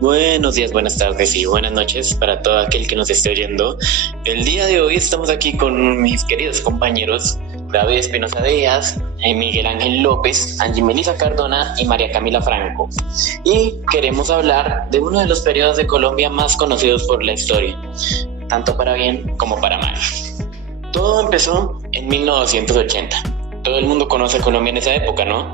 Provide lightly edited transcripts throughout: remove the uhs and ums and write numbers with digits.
Buenos días, buenas tardes y buenas noches para todo aquel que nos esté oyendo. El día de hoy estamos aquí con mis queridos compañeros David Espinosa Díaz, Miguel Ángel López, Angie Melissa Cardona y María Camila Franco. Y queremos hablar de uno de los periodos de Colombia más conocidos por la historia, tanto para bien como para mal. Todo empezó en 1980. Todo el mundo conoce Colombia en esa época, ¿no?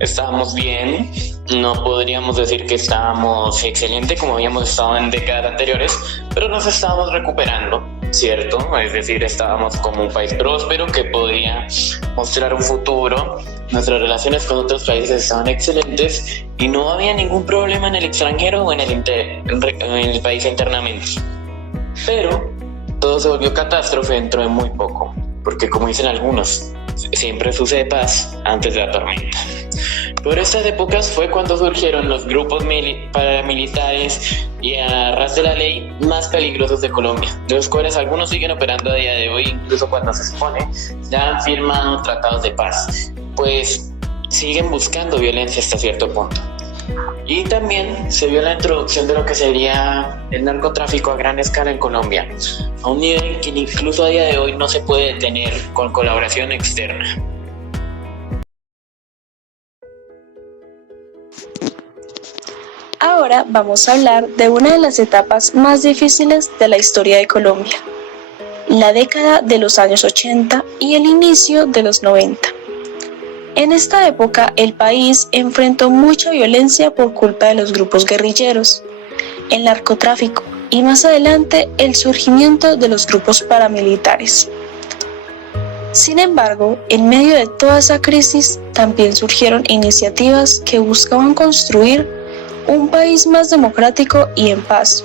Estábamos bien, no podríamos decir que estábamos excelente como habíamos estado en décadas anteriores, pero nos estábamos recuperando, ¿cierto? Es decir, estábamos como un país próspero que podía mostrar un futuro. Nuestras relaciones con otros países estaban excelentes y no había ningún problema en el extranjero o en el país internamente. Pero todo se volvió catástrofe dentro de muy poco, porque como dicen algunos, siempre sucede paz antes de la tormenta. Por estas épocas fue cuando surgieron los grupos paramilitares y a ras de la ley más peligrosos de Colombia, de los cuales algunos siguen operando a día de hoy, incluso cuando se supone ya han firmado tratados de paz, pues siguen buscando violencia hasta cierto punto. Y también se vio la introducción de lo que sería el narcotráfico a gran escala en Colombia, a un nivel que incluso a día de hoy no se puede detener con colaboración externa. Ahora vamos a hablar de una de las etapas más difíciles de la historia de Colombia, la década de los años 80 y el inicio de los 90. En esta época, el país enfrentó mucha violencia por culpa de los grupos guerrilleros, el narcotráfico y más adelante el surgimiento de los grupos paramilitares. Sin embargo, en medio de toda esa crisis, también surgieron iniciativas que buscaban construir un país más democrático y en paz.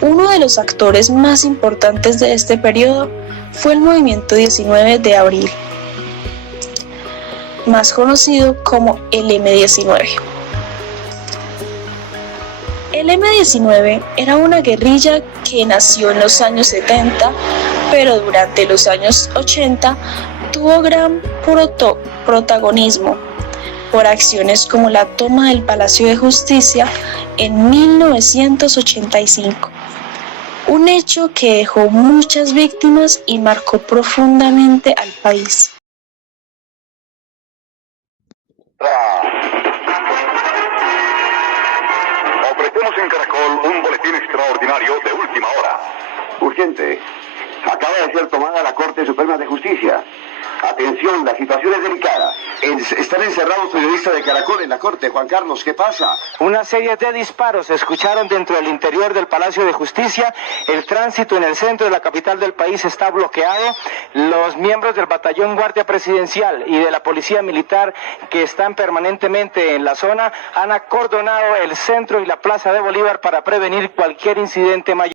Uno de los actores más importantes de este periodo fue el Movimiento 19 de Abril, más conocido como el M-19. El M-19 era una guerrilla que nació en los años 70, pero durante los años 80 tuvo gran protagonismo por acciones como la toma del Palacio de Justicia en 1985, un hecho que dejó muchas víctimas y marcó profundamente al país. Ofrecemos en Caracol un boletín extraordinario de última hora. Urgente. Acaba de ser tomada la Corte Suprema de Justicia. Atención, la situación es delicada. Están encerrados periodistas de Caracol en la Corte. Juan Carlos, ¿qué pasa? Una serie de disparos se escucharon dentro del interior del Palacio de Justicia. El tránsito en el centro de la capital del país está bloqueado. Los miembros del Batallón Guardia Presidencial y de la Policía Militar que están permanentemente en la zona han acordonado el centro y la Plaza de Bolívar para prevenir cualquier incidente mayor.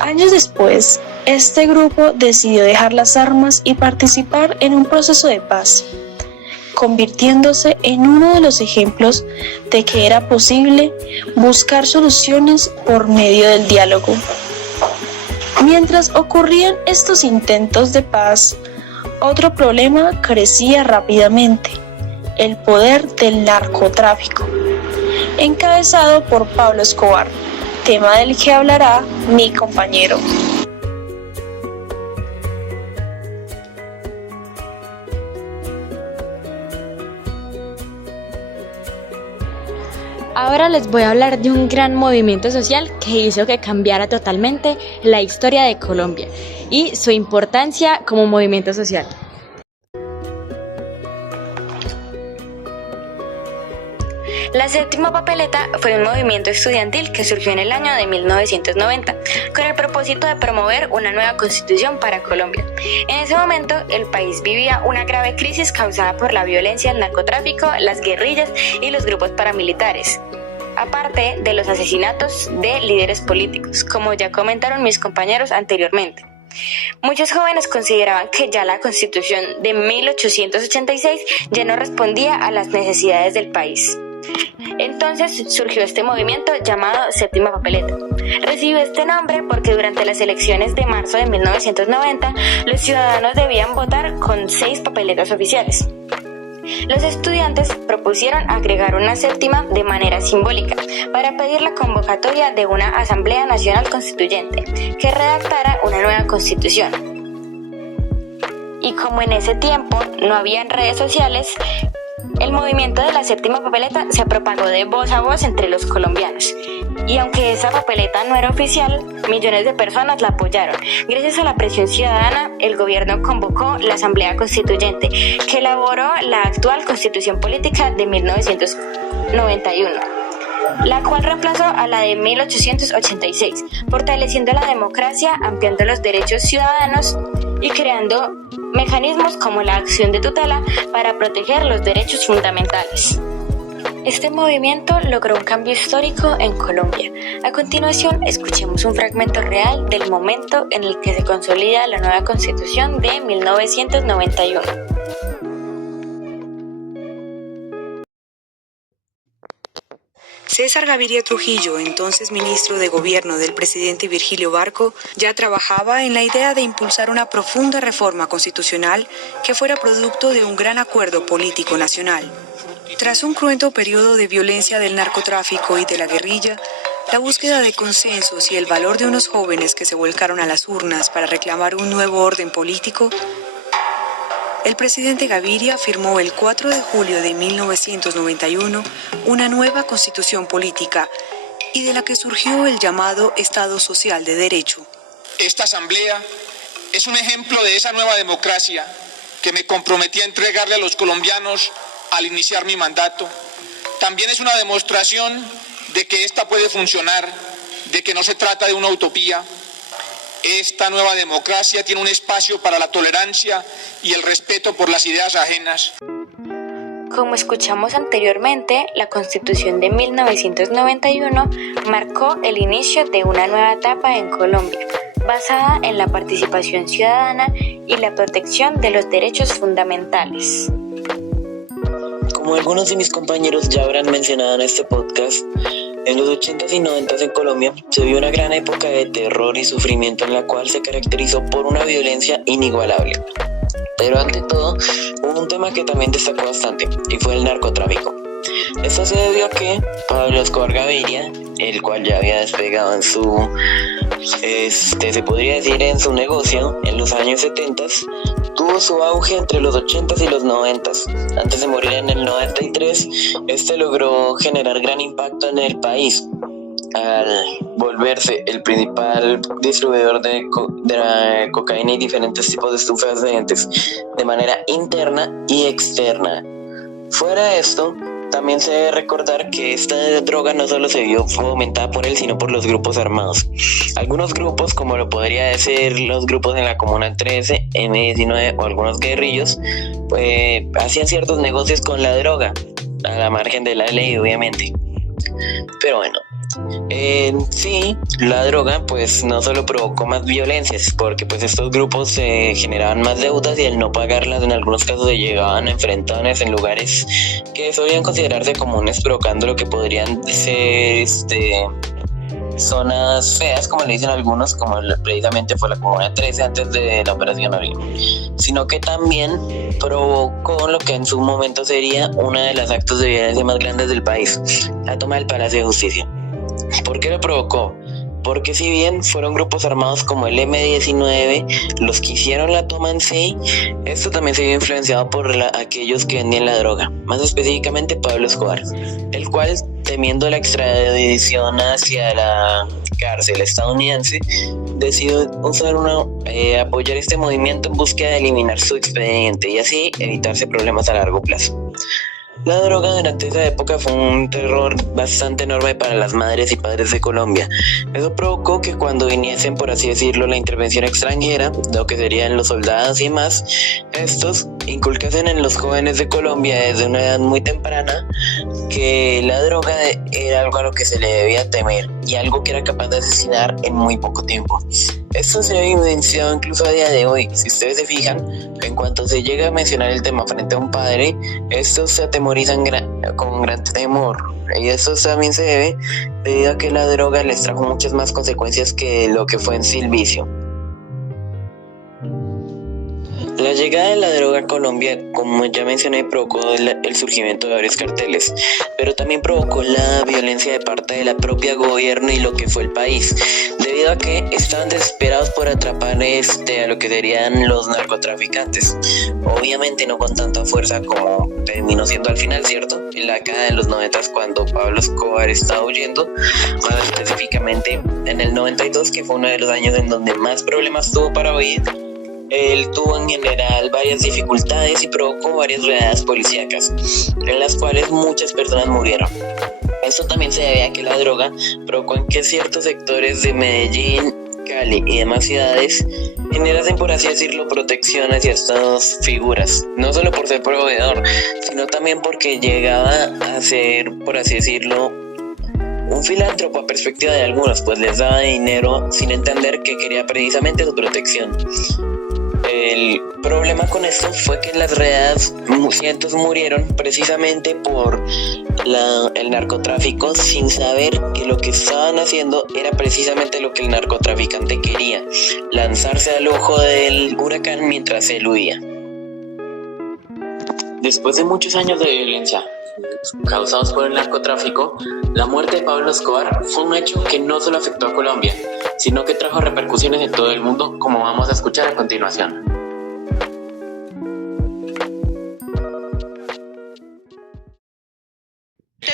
Años después, este grupo decidió dejar las armas y participar en un proceso de paz, convirtiéndose en uno de los ejemplos de que era posible buscar soluciones por medio del diálogo. Mientras ocurrían estos intentos de paz, otro problema crecía rápidamente: el poder del narcotráfico, encabezado por Pablo Escobar, tema del que hablará mi compañero. Ahora les voy a hablar de un gran movimiento social que hizo que cambiara totalmente la historia de Colombia y su importancia como movimiento social. La Séptima Papeleta fue un movimiento estudiantil que surgió en el año de 1990 con el propósito de promover una nueva constitución para Colombia. En ese momento, el país vivía una grave crisis causada por la violencia del narcotráfico, las guerrillas y los grupos paramilitares, aparte de los asesinatos de líderes políticos, como ya comentaron mis compañeros anteriormente. Muchos jóvenes consideraban que ya la Constitución de 1886 ya no respondía a las necesidades del país. Entonces surgió este movimiento llamado Séptima Papeleta. Recibió este nombre porque durante las elecciones de marzo de 1990 los ciudadanos debían votar con 6 papeletas oficiales. Los estudiantes propusieron agregar una séptima de manera simbólica para pedir la convocatoria de una Asamblea Nacional Constituyente que redactara una nueva constitución. Y como en ese tiempo no habían redes sociales, el movimiento de la séptima papeleta se propagó de voz a voz entre los colombianos. Y aunque esa papeleta no era oficial, millones de personas la apoyaron. Gracias a la presión ciudadana, el gobierno convocó la Asamblea Constituyente, que elaboró la actual Constitución Política de 1991, la cual reemplazó a la de 1886, fortaleciendo la democracia, ampliando los derechos ciudadanos y creando mecanismos como la acción de tutela para proteger los derechos fundamentales. Este movimiento logró un cambio histórico en Colombia. A continuación, escuchemos un fragmento real del momento en el que se consolida la nueva Constitución de 1991. César Gaviria Trujillo, entonces ministro de Gobierno del presidente Virgilio Barco, ya trabajaba en la idea de impulsar una profunda reforma constitucional que fuera producto de un gran acuerdo político nacional. Tras un cruento periodo de violencia del narcotráfico y de la guerrilla, la búsqueda de consensos y el valor de unos jóvenes que se volcaron a las urnas para reclamar un nuevo orden político, el presidente Gaviria firmó el 4 de julio de 1991 una nueva constitución política y de la que surgió el llamado Estado Social de Derecho. Esta asamblea es un ejemplo de esa nueva democracia que me comprometí a entregarle a los colombianos al iniciar mi mandato. También es una demostración de que esta puede funcionar, de que no se trata de una utopía. Esta nueva democracia tiene un espacio para la tolerancia y el respeto por las ideas ajenas. Como escuchamos anteriormente, la Constitución de 1991 marcó el inicio de una nueva etapa en Colombia, basada en la participación ciudadana y la protección de los derechos fundamentales. Como algunos de mis compañeros ya habrán mencionado en este podcast, en los 80s y 90s en Colombia se vio una gran época de terror y sufrimiento en la cual se caracterizó por una violencia inigualable. Pero ante todo, hubo un tema que también destacó bastante, y fue el narcotráfico. Esto se debió a que Pablo Escobar Gaviria, el cual ya había despegado en su, se podría decir en su negocio en los años 70s, tuvo su auge entre los 80s y los 90s. Antes de morir en el 93, logró generar gran impacto en el país, al volverse el principal distribuidor de cocaína y diferentes tipos de estupefacientes de manera interna y externa. Fuera de esto, también se debe recordar que esta droga no solo se vio fomentada por él, sino por los grupos armados. Algunos grupos, como lo podría ser los grupos en la Comuna 13, M19 o algunos guerrillos, pues hacían ciertos negocios con la droga, a la margen de la ley, obviamente. Pero bueno, sí, la droga pues no solo provocó más violencias, porque pues estos grupos generaban más deudas y al no pagarlas en algunos casos se llegaban a enfrentones en lugares que solían considerarse comunes, provocando lo que podrían ser zonas feas, como le dicen algunos, como precisamente fue la Comuna 13 antes de la Operación Orión, sino que también provocó lo que en su momento sería uno de los actos de violencia más grandes del país, la toma del Palacio de Justicia. ¿Por qué lo provocó? Porque si bien fueron grupos armados como el M19 los que hicieron la toma en sí, esto también se vio influenciado por aquellos que vendían la droga, más específicamente Pablo Escobar, el cual, temiendo la extradición hacia la cárcel estadounidense, decidió apoyar este movimiento en búsqueda de eliminar su expediente y así evitarse problemas a largo plazo. La droga durante esa época fue un terror bastante enorme para las madres y padres de Colombia. Eso provocó que cuando viniesen, por así decirlo, la intervención extranjera, lo que serían los soldados y más, estos inculcasen en los jóvenes de Colombia desde una edad muy temprana que la droga era algo a lo que se le debía temer y algo que era capaz de asesinar en muy poco tiempo. Esto se ha evidenciado incluso a día de hoy. Si ustedes se fijan, en cuanto se llega a mencionar el tema frente a un padre, estos se atemorizan con gran temor. Y eso también se debe debido a que la droga les trajo muchas más consecuencias que lo que fue en sí el vicio. La llegada de la droga a Colombia, como ya mencioné, provocó el surgimiento de varios carteles, pero también provocó la violencia de parte de la propia gobierno y lo que fue el país, debido a que estaban desesperados por atrapar a lo que serían los narcotraficantes. Obviamente no con tanta fuerza como terminó siendo al final, ¿cierto? En la década de los 90, cuando Pablo Escobar estaba huyendo, más específicamente en el 92, que fue uno de los años en donde más problemas tuvo para huir. Él tuvo en general varias dificultades y provocó varias redadas policíacas, en las cuales muchas personas murieron. Esto también se debe a que la droga provocó en que ciertos sectores de Medellín, Cali y demás ciudades generasen, por así decirlo, protección hacia estas figuras, no solo por ser proveedor, sino también porque llegaba a ser, por así decirlo, un filántropo a perspectiva de algunos, pues les daba dinero sin entender que quería precisamente su protección. El problema con esto fue que en las redadas cientos murieron precisamente por el narcotráfico, sin saber que lo que estaban haciendo era precisamente lo que el narcotraficante quería: lanzarse al ojo del huracán mientras él huía. Después de muchos años de violencia causados por el narcotráfico, la muerte de Pablo Escobar fue un hecho que no solo afectó a Colombia, sino que trajo repercusiones en todo el mundo, como vamos a escuchar a continuación.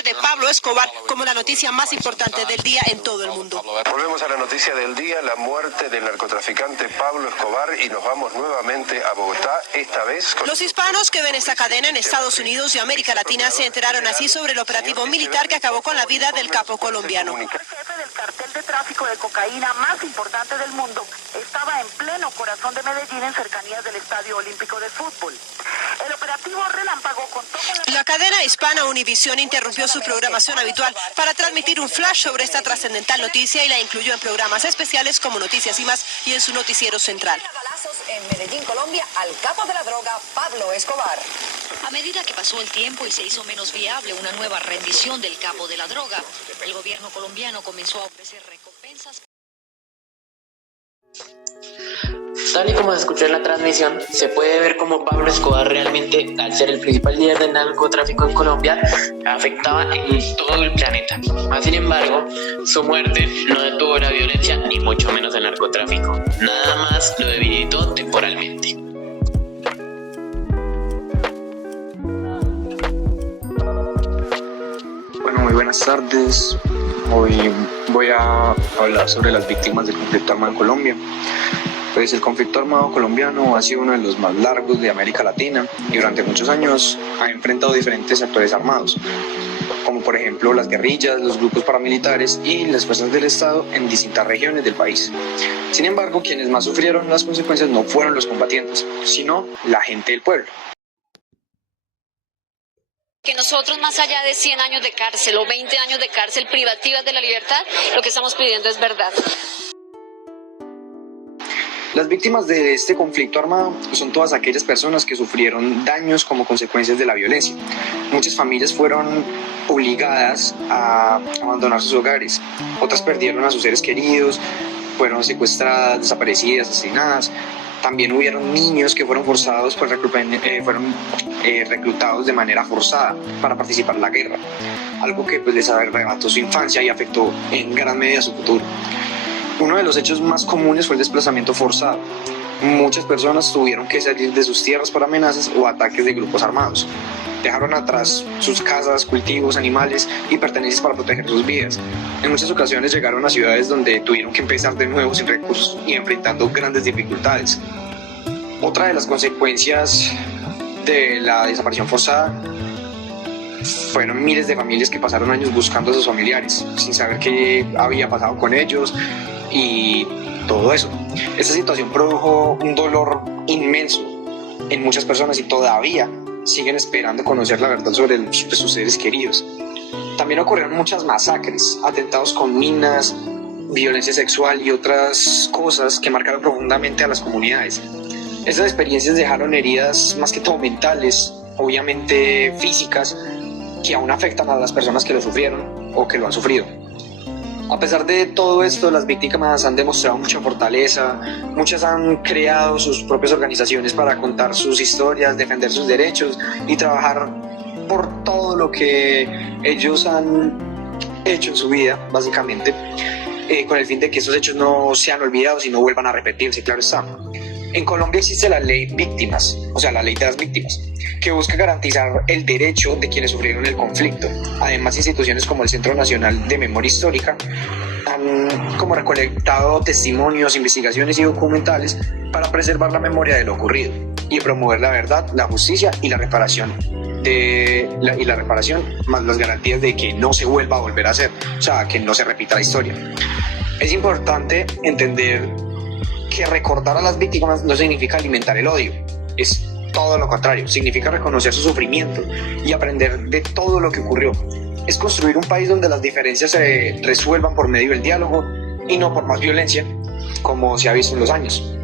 De Pablo Escobar como la noticia más importante del día en todo el mundo. Volvemos a la noticia del día, la muerte del narcotraficante Pablo Escobar, y nos vamos nuevamente a Bogotá, esta vez con... Los hispanos que ven esta cadena en Estados Unidos y América Latina se enteraron así sobre el operativo militar que acabó con la vida del capo colombiano. El jefe del cartel de tráfico de cocaína más importante del mundo estaba en pleno corazón de Medellín, en cercanías del Estadio Olímpico de Fútbol. El operativo relámpago contó con... La cadena hispana Univisión interrumpió su programación habitual para transmitir un flash sobre esta trascendental noticia y la incluyó en programas especiales como Noticias y Más y en su noticiero central. Balazos en Medellín, Colombia, al capo de la droga, Pablo Escobar. A medida que pasó el tiempo y se hizo menos viable una nueva rendición del capo de la droga, el gobierno colombiano comenzó a ofrecer recompensas. Tal y como se escuchó en la transmisión, se puede ver cómo Pablo Escobar realmente, al ser el principal líder del narcotráfico en Colombia, afectaba en todo el planeta. Más sin embargo, su muerte no detuvo la violencia ni mucho menos el narcotráfico. Nada más lo debilitó temporalmente. Bueno, muy buenas tardes. Hoy voy a hablar sobre las víctimas del conflicto armado en Colombia. Pues el conflicto armado colombiano ha sido uno de los más largos de América Latina y durante muchos años ha enfrentado diferentes actores armados, como por ejemplo las guerrillas, los grupos paramilitares y las fuerzas del Estado en distintas regiones del país. Sin embargo, quienes más sufrieron las consecuencias no fueron los combatientes, sino la gente del pueblo. Que nosotros, más allá de 100 años de cárcel o 20 años de cárcel privativas de la libertad, lo que estamos pidiendo es verdad. Las víctimas de este conflicto armado son todas aquellas personas que sufrieron daños como consecuencias de la violencia. Muchas familias fueron obligadas a abandonar sus hogares, otras perdieron a sus seres queridos, fueron secuestradas, desaparecidas, asesinadas. También hubieron niños que fueron forzados, reclutados de manera forzada para participar en la guerra, algo que les arrebató su infancia y afectó en gran medida su futuro. Uno de los hechos más comunes fue el desplazamiento forzado. Muchas personas tuvieron que salir de sus tierras por amenazas o ataques de grupos armados. Dejaron atrás sus casas, cultivos, animales y pertenencias para proteger sus vidas. En muchas ocasiones llegaron a ciudades donde tuvieron que empezar de nuevo sin recursos y enfrentando grandes dificultades. Otra de las consecuencias de la desaparición forzada fueron miles de familias que pasaron años buscando a sus familiares, sin saber qué había pasado con ellos y todo eso. Esta situación produjo un dolor inmenso en muchas personas y todavía siguen esperando conocer la verdad sobre sus seres queridos. También ocurrieron muchas masacres, atentados con minas, violencia sexual y otras cosas que marcaron profundamente a las comunidades. Estas experiencias dejaron heridas más que todo mentales, obviamente físicas, que aún afectan a las personas que lo sufrieron o que lo han sufrido. A pesar de todo esto, las víctimas han demostrado mucha fortaleza, muchas han creado sus propias organizaciones para contar sus historias, defender sus derechos y trabajar por todo lo que ellos han hecho en su vida, básicamente, con el fin de que esos hechos no sean olvidados y no vuelvan a repetirse, claro está. En Colombia existe la ley víctimas, o sea, la ley de las víctimas, que busca garantizar el derecho de quienes sufrieron el conflicto. Además, instituciones como el Centro Nacional de Memoria Histórica han como recolectado testimonios, investigaciones y documentales para preservar la memoria de lo ocurrido y promover la verdad, la justicia y la reparación más las garantías de que no se vuelva a volver a hacer, o sea, que no se repita la historia. Es importante entender que recordar a las víctimas no significa alimentar el odio, es todo lo contrario, significa reconocer su sufrimiento y aprender de todo lo que ocurrió. Es construir un país donde las diferencias se resuelvan por medio del diálogo y no por más violencia, como se ha visto en los años.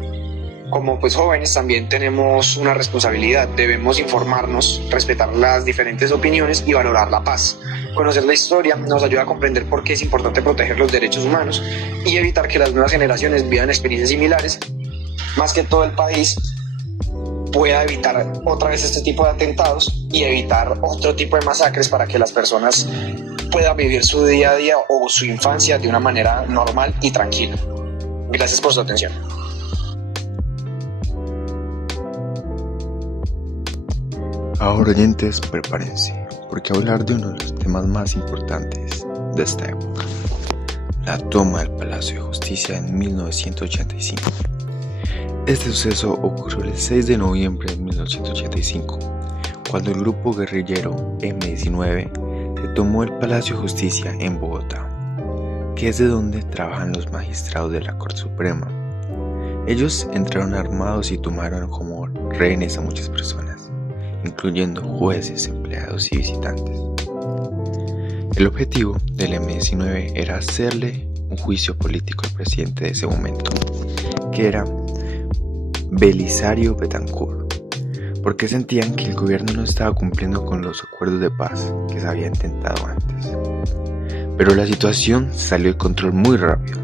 Como pues jóvenes también tenemos una responsabilidad, debemos informarnos, respetar las diferentes opiniones y valorar la paz. Conocer la historia nos ayuda a comprender por qué es importante proteger los derechos humanos y evitar que las nuevas generaciones vivan experiencias similares, más que todo el país pueda evitar otra vez este tipo de atentados y evitar otro tipo de masacres para que las personas puedan vivir su día a día o su infancia de una manera normal y tranquila. Gracias por su atención. Ahora, oyentes, prepárense, porque hablar de uno de los temas más importantes de esta época, la toma del Palacio de Justicia en 1985. Este suceso ocurrió el 6 de noviembre de 1985, cuando el grupo guerrillero M-19 se tomó el Palacio de Justicia en Bogotá, que es de donde trabajan los magistrados de la Corte Suprema. Ellos entraron armados y tomaron como rehenes a muchas personas, incluyendo jueces, empleados y visitantes. El objetivo del M-19 era hacerle un juicio político al presidente de ese momento, que era Belisario Betancourt, porque sentían que el gobierno no estaba cumpliendo con los acuerdos de paz que se había intentado antes. Pero la situación salió de control muy rápido.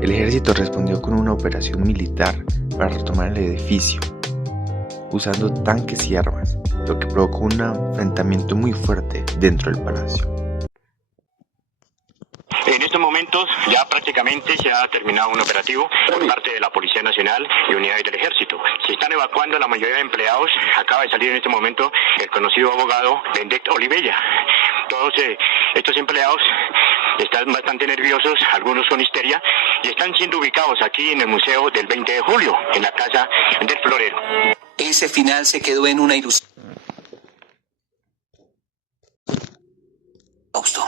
El ejército respondió con una operación militar para retomar el edificio, usando tanques y armas, lo que provocó un enfrentamiento muy fuerte dentro del palacio. En estos momentos ya prácticamente se ha terminado un operativo por parte de la Policía Nacional y unidades del Ejército. Se están evacuando a la mayoría de empleados. Acaba de salir en este momento el conocido abogado Bendet Olivella. Todos estos empleados están bastante nerviosos, algunos con histeria, y están siendo ubicados aquí en el Museo del 20 de Julio, en la Casa del Florero. Ese final se quedó en una ilusión.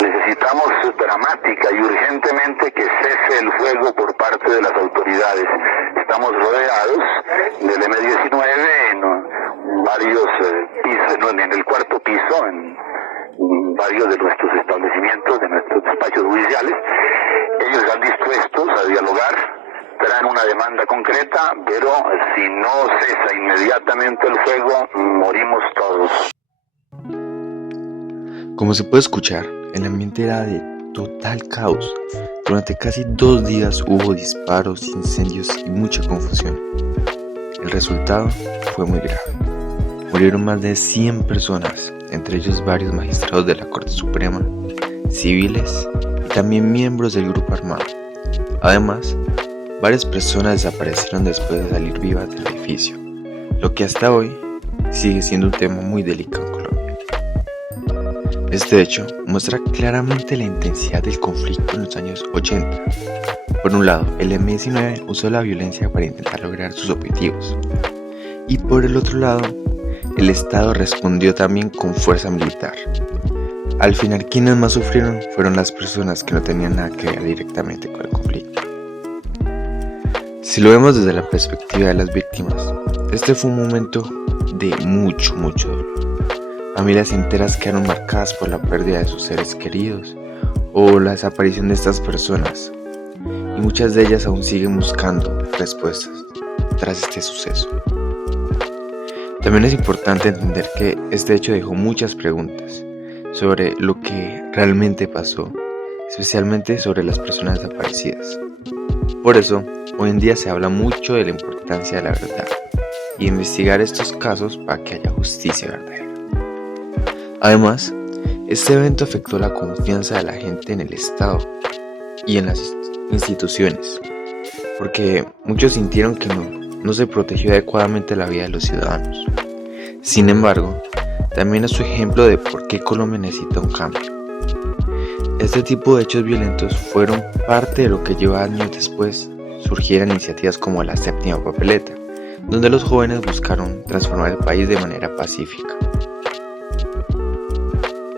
Necesitamos dramática y urgentemente que cese el fuego por parte de las autoridades. Estamos rodeados del M-19 en varios pisos, en el cuarto piso, en varios de nuestros establecimientos, de nuestros despachos judiciales. Ellos están dispuestos a dialogar, traen una demanda concreta, pero si no cesa inmediatamente el fuego, morimos todos. Como se puede escuchar, el ambiente era de total caos. Durante casi 2 días hubo disparos, incendios y mucha confusión. El resultado fue muy grave. Murieron más de 100 personas, entre ellos varios magistrados de la Corte Suprema, civiles y también miembros del grupo armado. Además, varias personas desaparecieron después de salir vivas del edificio, lo que hasta hoy sigue siendo un tema muy delicado en Colombia. Este hecho muestra claramente la intensidad del conflicto en los años 80. Por un lado, el M-19 usó la violencia para intentar lograr sus objetivos, y por el otro lado, el Estado respondió también con fuerza militar. Al final, quienes más sufrieron fueron las personas que no tenían nada que ver directamente con el conflicto. Si lo vemos desde la perspectiva de las víctimas, este fue un momento de mucho dolor. Familias enteras quedaron marcadas por la pérdida de sus seres queridos o la desaparición de estas personas, y muchas de ellas aún siguen buscando respuestas tras este suceso. También es importante entender que este hecho dejó muchas preguntas sobre lo que realmente pasó, especialmente sobre las personas desaparecidas. Por eso, hoy en día se habla mucho de la importancia de la verdad y investigar estos casos para que haya justicia verdadera. Además, este evento afectó la confianza de la gente en el Estado y en las instituciones, porque muchos sintieron que no se protegió adecuadamente la vida de los ciudadanos. Sin embargo, también es su ejemplo de por qué Colombia necesita un cambio. Este tipo de hechos violentos fueron parte de lo que llevó años después surgieran iniciativas como la Séptima Papeleta, donde los jóvenes buscaron transformar el país de manera pacífica.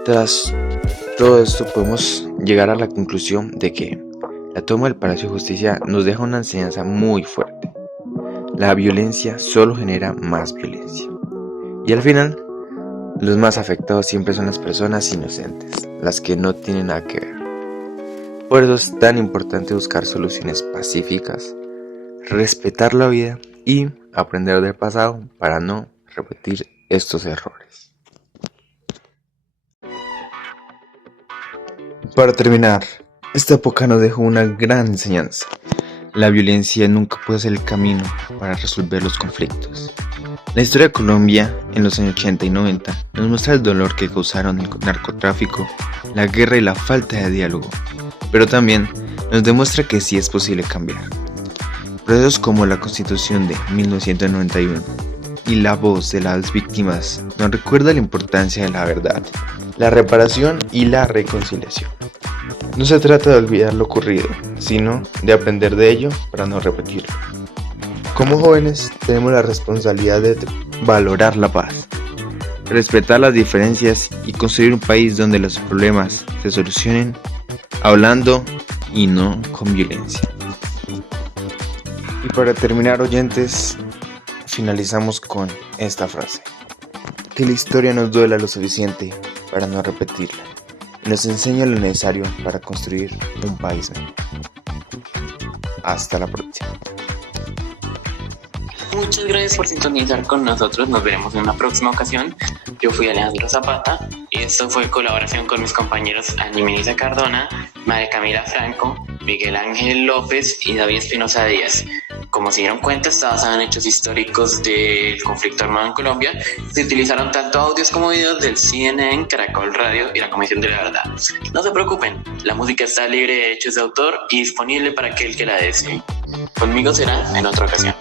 Tras todo esto podemos llegar a la conclusión de que la toma del Palacio de Justicia nos deja una enseñanza muy fuerte. La violencia solo genera más violencia. Y al final, los más afectados siempre son las personas inocentes, las que no tienen nada que ver. Por eso es tan importante buscar soluciones pacíficas, respetar la vida y aprender del pasado para no repetir estos errores. Para terminar, esta época nos dejó una gran enseñanza. La violencia nunca puede ser el camino para resolver los conflictos. La historia de Colombia en los años 80 y 90 nos muestra el dolor que causaron el narcotráfico, la guerra y la falta de diálogo, pero también nos demuestra que sí es posible cambiar. Procesos como la Constitución de 1991 y la voz de las víctimas nos recuerda la importancia de la verdad, la reparación y la reconciliación. No se trata de olvidar lo ocurrido, sino de aprender de ello para no repetirlo. Como jóvenes tenemos la responsabilidad de valorar la paz, respetar las diferencias y construir un país donde los problemas se solucionen hablando y no con violencia. Y para terminar, oyentes, finalizamos con esta frase: que la historia nos duela lo suficiente para no repetirla y nos enseña lo necesario para construir un país mejor. Hasta la próxima. Muchas gracias por sintonizar con nosotros. Nos veremos en una próxima ocasión. Yo fui Alejandro Zapata y esto fue colaboración con mis compañeros Angie Melissa Cardona, María Camila Franco, Miguel Ángel López y David Espinosa Díaz. Como se dieron cuenta, está basado en hechos históricos del conflicto armado en Colombia. Se utilizaron tanto audios como videos del CNN, Caracol Radio y la Comisión de la Verdad. No se preocupen, la música está libre de derechos de autor y disponible para aquel que la desee. Conmigo será en otra ocasión.